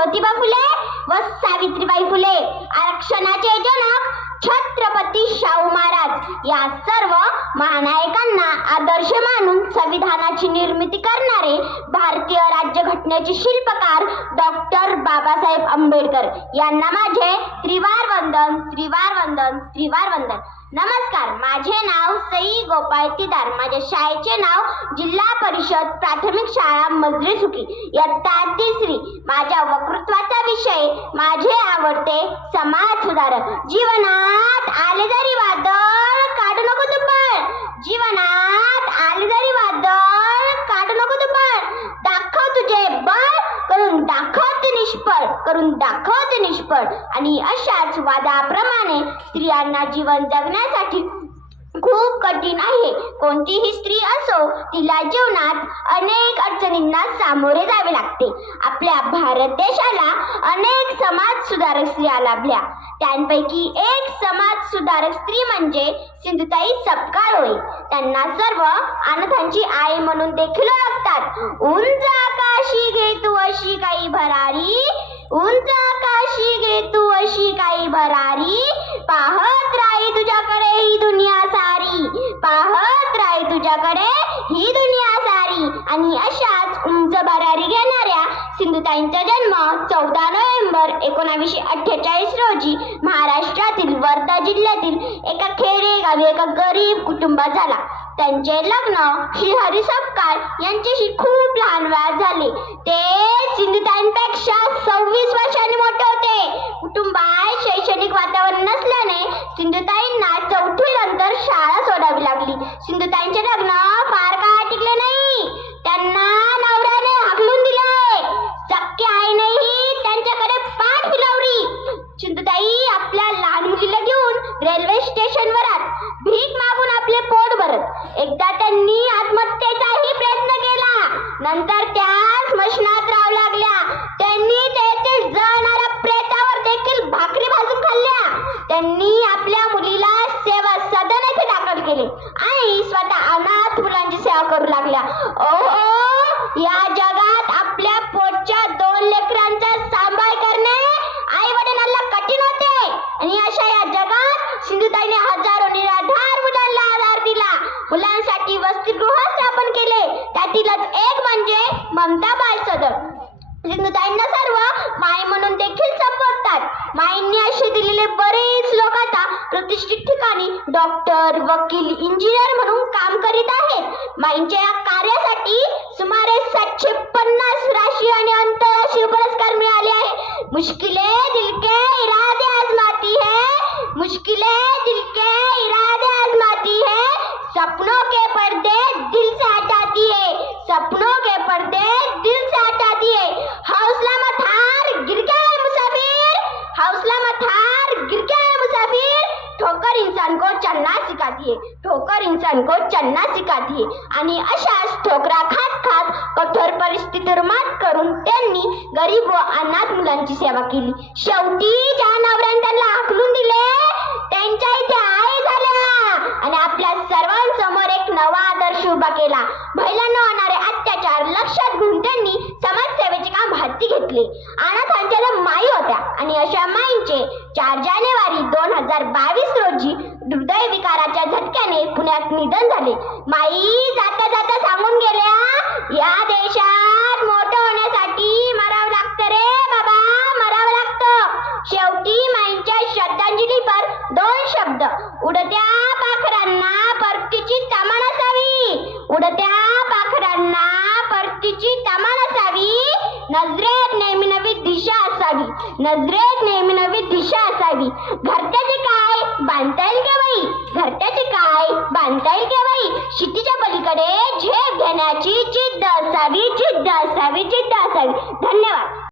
ज्योतिबा फुले व सावित्रीबाई फुले आरक्षणाचे जनक छत्रपती शाहू महाराज. या सर्व महानायकांना आदर्श मानून संविधानाची निर्मिती करणारे भारतीय राज्यघटनेचे शिल्पकार डॉक्टर बाबासाहेब आंबेडकर. यांना माझे त्रिवार वंदन त्रिवार वंदन त्रिवार वंदन. नमस्कार माझे नाव सई गोपाळ तिदार. माझ्या शाळेचे नाव जिल्हा परिषद प्राथमिक शाळा मजरी सुखी. इयत्ता तिसरी. माझ्या वक्तृत्वाचा विषय माझे आवडते समाज सुधारक जीवनात आले करून निष्फळ करून दाखव निष्फळ. आणि अशाच वादाप्रमाणे स्त्रियांना जीवन जगण्यासाठी खूप कठीण आहे. कोणतीही स्त्री असो तिला जीवनात अनेक अडचणींना सामोरे जावे लागते. आपल्या भारत देशाला अनेक समाज सुधारक स्त्रिया लाभल्या. त्यांपैकी एक समाज सुधारक स्त्री म्हणजे सिंधुताई सपकाळ होय. त्यांना सर्व अनाथांची आई म्हणून देखील ओळखतात. उंच उंच आकाशी घे तू अशी काही भरारी. पाहत राही तुझ्याकडे ही दुनिया सारी. पाहत राही तुझ्याकडे ही दुनिया सारी. आणि अशाच उंच भरारी घेणाऱ्या सिंधुताईंचा जन्म चौदा नोव्हेंबर एकोणावीसशे अठ्ठेचाळीस रोजी महाराष्ट्रातील वर्धा जिल्ह्यातील एका खेडेगावी एका गरीब कुटुंबात झाला. त्यांचे लग्न श्री हरी सपकाळ यांच्याशी खूप लहान वयात झाले. ते सिंधुताईंपेक्षा सव्वीस वर्षांनी मोठे होते. कुटुंबात शैक्षणिक वातावरण नसल्याने सिंधुताई चौथी नंतर शाळा सोडावी लागली सिंधुताईंचे लग्न फार काळ टिकले नाही त्यांना नवऱ्याने हाकलून दिले सख्य आईनेही त्यांच्याकडे पाठ फिरवली सिंधुताई आपल्या लहान मुलीला घेऊन रेल्वे स्टेशनवर आत भीक मागून आपले पोट भरत एकदा त्यांनी आत्महत्येचाही प्रयत्न केला नंतर त्या मशनात राहू लागल्या. त्यांनी तेथील जळणाऱ्या प्रेतावर देखील भाकरी भाजून खाल्ल्या. त्यांनी आपल्या मुलीला सेवा सदन येथे दाखल केली आणि स्वतः अनाथ मुलांची सेवा करू लागल्या. ओहो या जगात आपल्या पोटच्या दोन लेकरांचा सांभाळ करणे आई वडिलांना कठीण होते. आणि अशा या जगात सिंधुताईने हजारो निराधार मुलांना आधार दिला. मुलांसाठी वसतिगृह त्यातीलच एक म्हणजे ममता बाल सिंधुताईंना सर्व माई म्हणून देखील संबोधतात माईंनी असे दिलेले बरेच लोक आता प्रतिष्ठित ठिकाणी डॉक्टर वकील इंजिनियर म्हणून काम करीत आहेत. माईंच्या या कार्यासाठी सुमारे सातशे पन्नास राष्ट्रीय आणि आंतरराष्ट्रीय पुरस्कार मिळाले आहे मुश्किल दिल के इरादे आजमाती है मुश्किले दिल के इरादे आजमाती है सपनों के पर्दे दिल से हटाती है सपनों के पर्दे दिल से हटाती है हौसला मत हार गिर गया है मुसाफिर हौसला मत हार गिर गया है मुसाफिर ठोकर इंसान को चलना सिखाती है ठोकर इंसान को चलना सिखाती है आणि अशाच ठोकरा खात खात कठोर परिस्थितीवर मात करून त्यांनी गरीब व अनाथ मुलांची सेवा केली. शेवटी ज्या नवऱ्याने त्यांना आखलून दिले त्यांच्या इथे आई झाल्या. आणि आपल्या सर्वांसमोर एक नवा आदर्श उभा केला. महिलांना होणारे अत्याचार लक्षात घेऊन त्यांनी समाजसेवेचे काम हाती घेतले. अनाथांच्या माई होत्या आणि अशा माईंचे चार जानेवारी दोन हजार बावीस रोजी हृदय विकाराच्या झटक्याने पुण्यात निधन झाले. माई जाता जाता सांगून गेल्या या देशात मोठं होण्यासाठी मरावं लागतं रे बाबा मरावं लागतं शेवटी माईंच्या श्रद्धांजलीपर दोन शब्द उडत्या पाखरांना परतीची तमान असावी उडत्या पाखरांना परतीची तमान असावी नजरेत नेहमी नवी दिशा असावी नजरेत नेहमी नवी दिशा असावी. घरट्याचे काय? बांधता येईल का बाई? घरट्याचे काय? बांधता येईल का बाई? शिटीच्या पलीकडे झेप घेण्याची जिद्द असावी जिद्द असावी जिद्द असावी. धन्यवाद.